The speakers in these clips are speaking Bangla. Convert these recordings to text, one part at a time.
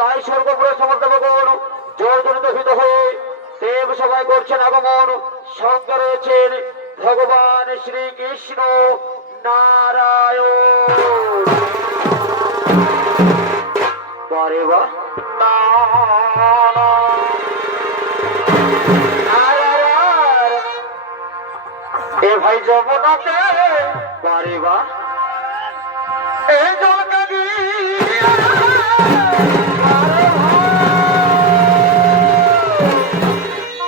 তাই স্বর্গপুরের সমস্ত ভগবান জোর জনিত ভীত হয়ে দেব সবাই করছেন আগমন। সঙ্গে রয়েছেন ভগবান শ্রীকৃষ্ণ নারায়ণ। বারে বাহ এ ভাই যমুনাতে বারে বাহ এই জলকে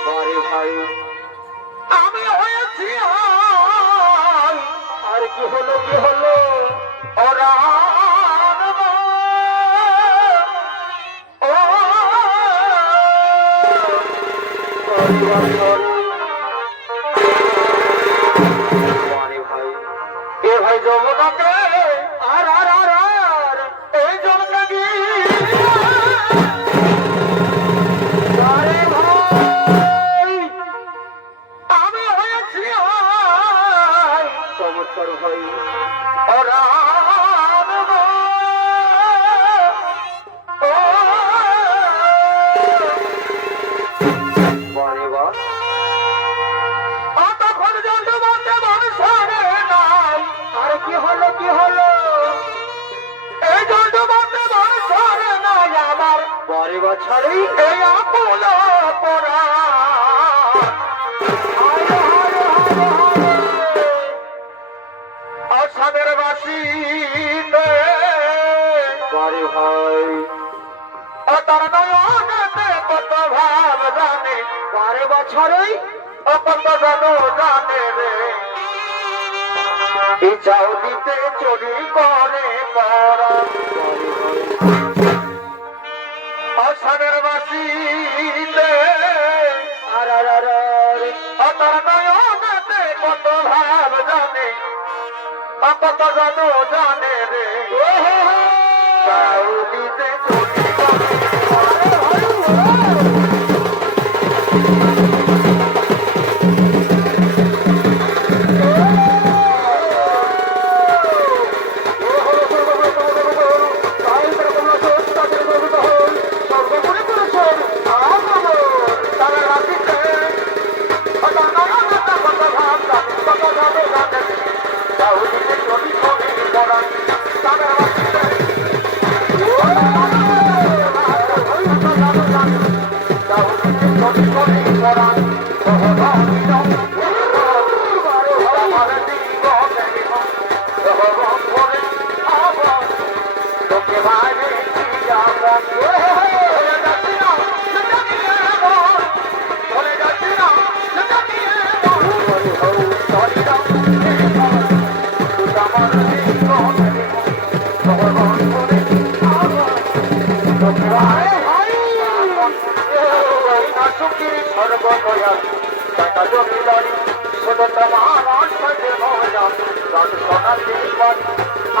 বারে ভাই আমি হয়েছি আর কি হলো কি হলো ওরা ভাই যমুনাকে আর আর আর আর এই জলকে আমি হয়েছি চমৎকার ভাই ওরা কি হলো কি হলো এই জলটা বলতে মানুষরে নাই আমার পরে বছরই এই আপন পরা আসামের বাসিতে পরে ভাই ও তার নয়নেতে কত ভাব জানে পরে বছরই ও কত জানে রে চাউদিতে চুরি করে আসামের বাসিতে তার নয়নেতে কত ভাব জানে কত জানে রে চাউদিতে চুরি করে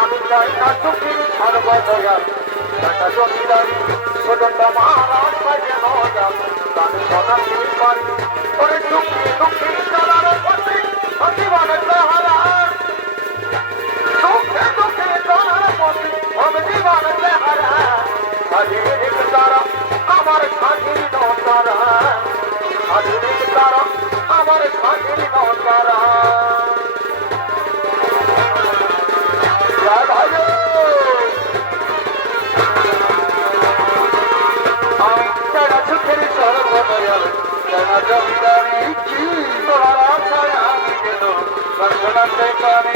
আমি চাই না সুখী সর্বদয়া টাকা জমিদারি ছোট মহারাজ বাজে নজা গান শোনা শুরু করি ওরে দুঃখী দুঃখী চলার পথে জীবনের চেহারা সুখে দুঃখে চলার পথে জীবনের চেহারা স্বাধীন তারা আমার স্বাধীন তারা স্বাধীন তারা আমার স্বাধীন তারা জমিদারি কি তোরা ছায় আমি কেন দর্শনাতে কানে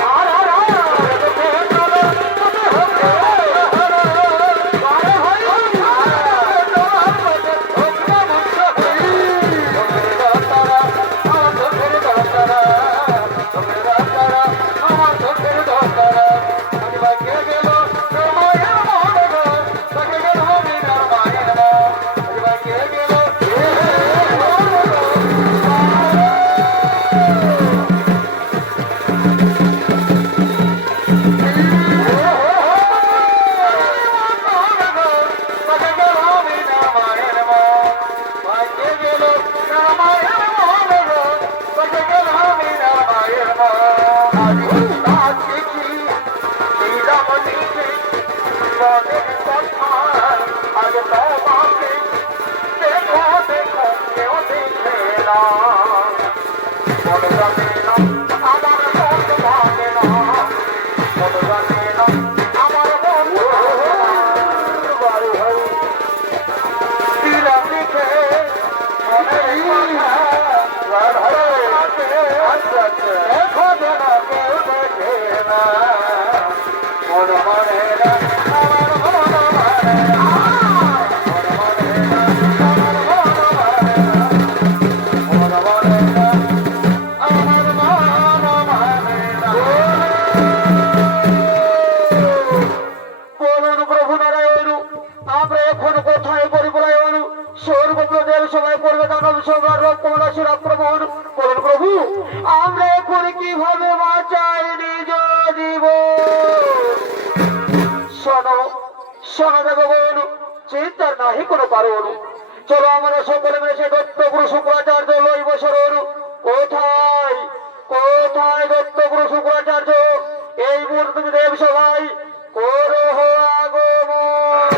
কোথায় পরিপলায়ন স্বর্গপ্রদেব সবাই করবে দানব সবার রক্তমালাসের আক্রমণ। বলুন প্রভু, আমরা এখন কিভাবে বাঁচাই নিজ জীবন? শোনো শোনো দেবগণ, চিন্তার নাহি কোনো কারণ। চলো আমরা সকলে মিলে সে দত্তগুরু শুক্রাচার্য লইব শরণ। কোথায় কোথায় দত্তগুরু শুক্রাচার্য? এই মুহূর্তে দেব সবাই করো আগমন।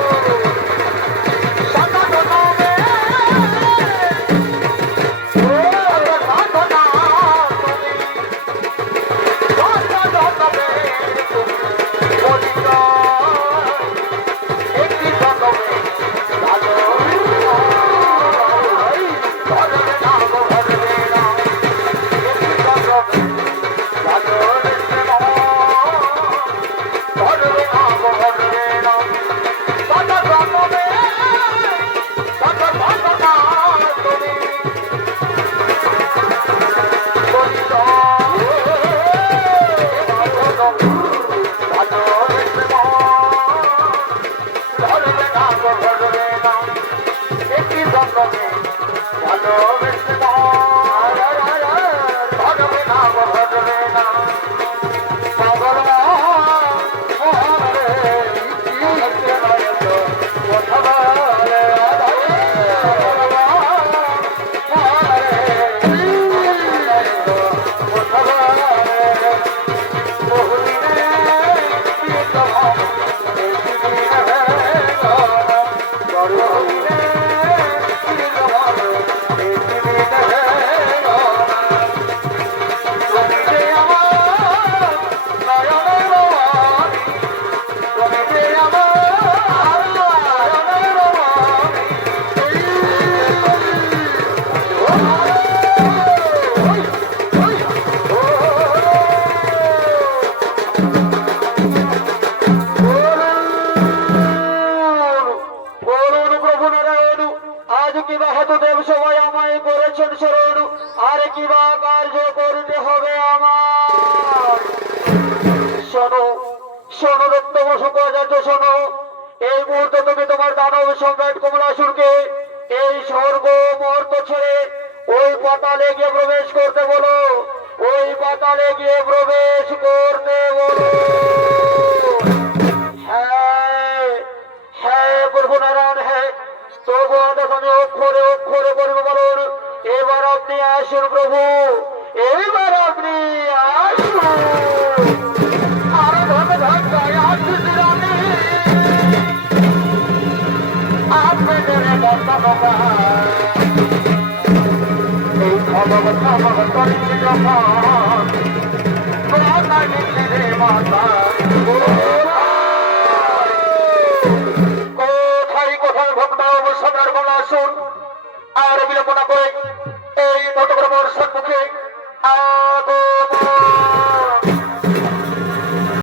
এই মুহূর্তে তুমি তোমার দানব সম্রাট কমলাসুরকে এই স্বর্গ মর্ত ছেড়ে ওই পাতালে গিয়ে প্রবেশ করতে বলো। ওই পাতালে গিয়ে প্রবেশ করতে বলো। হ্যাঁ হ্যাঁ প্রভু নারায়ণ, হ্যাঁ তবু আমি অক্ষরে অক্ষরে বলবো। বলুন, এবার আপনি আসুন প্রভু, এবার আপনি আসুন। আরো ধন্য ধাক্কায় আসছি আমি আপনাদের বর্তমানে এই খবর খবর করছি যখন কোথায় কোথায় ভক্ত সম্রাট বলা আসুন। আর বিলম্ব না করে এই মত